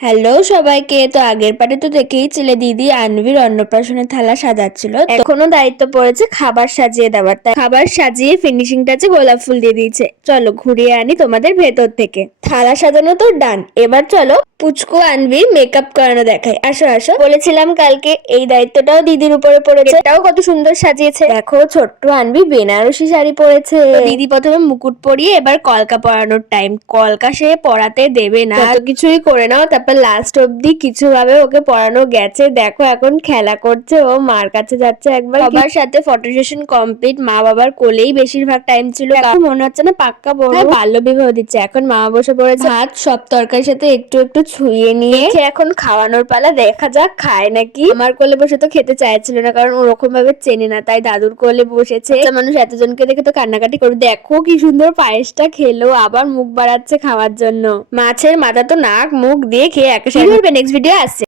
Hello সবাইকে। তো আগের পার্টে তো দেখেইছিলে দিদি আনভির অন্নপ্রাশনের থালা সাজাচ্ছিল, এখনো দায়িত্ব পড়েছে খাবার সাজিয়ে দেওয়ার। তাই খাবার সাজিয়ে ফিনিশিং টাচে গোলাপ ফুল দিয়ে দিয়েছে। চলো ঘুরিয়ে আনি তোমাদের ভেতর থেকে। থালা সাজানো তো ডান, এবার চলো পুচকু আনভির মেকআপ করানো দেখাই। আসো আসো, বলেছিলাম কালকে এই দায়িত্বটাও দিদির উপরে পড়েছে। এটাও কত সুন্দর সাজিয়েছে দেখো। ছোট্ট আনভি বেনারসি শাড়ি পরেছে। দিদি প্রথমে মুকুট পরিয়ে এবার কলকা পরানোর টাইম। কলকা সে পরাতে দেবে না, এত কিছুই করে নাও, তারপর লাস্ট অব্দি কিছু ভাবে ওকে পড়ানো গেছে। দেখো এখন খেলা করছে, ও মার কাছে যাচ্ছে। একবার সবার সাথে ফটো সেশন কমপ্লিট। মা বাবার কোলেই বেশিরভাগ টাইম ছিল। এখন মনে হচ্ছে না পাক্কা বড় বাল্য বিবাহ দিচ্ছে। এখন মা বসে পড়েছে ভাত সব তরকারির সাথে একটু একটু ছুঁয়ে নিয়ে এখন খাওয়ানোর পালা। দেখা যাক খায় নাকি। আমার কোলে বসে তো খেতে চাইছিল না, কারণ ওরকম ভাবে চেনে না, তাই দাদুর কোলে বসেছে। মানুষ এতজনকে দেখে তো কান্নাকাটি করবে। দেখো কি সুন্দর পায়েসটা খেলো, আবার মুখ বাড়াচ্ছে খাওয়ার জন্য। মাছের মাথা তো নাক মুখ দিয়ে খেয়ে একে সাথে। নেক্সট ভিডিও আসছে।